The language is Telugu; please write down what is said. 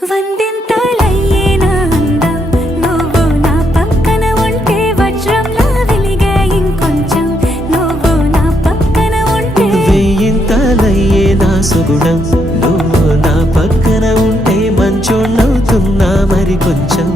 వందింతలయ్యేనా అందం నువ్వు నా పక్కన ఉంటే వజ్రంలా వెలిగే ఇంకొంచెం నువ్వు నా పక్కన ఉంటే వెయ్యింతలయ్యేనా సుగుణం నువ్వు నా పక్కన ఉంటే మంచోణ్ణవుతున్నా మరి కొంచెం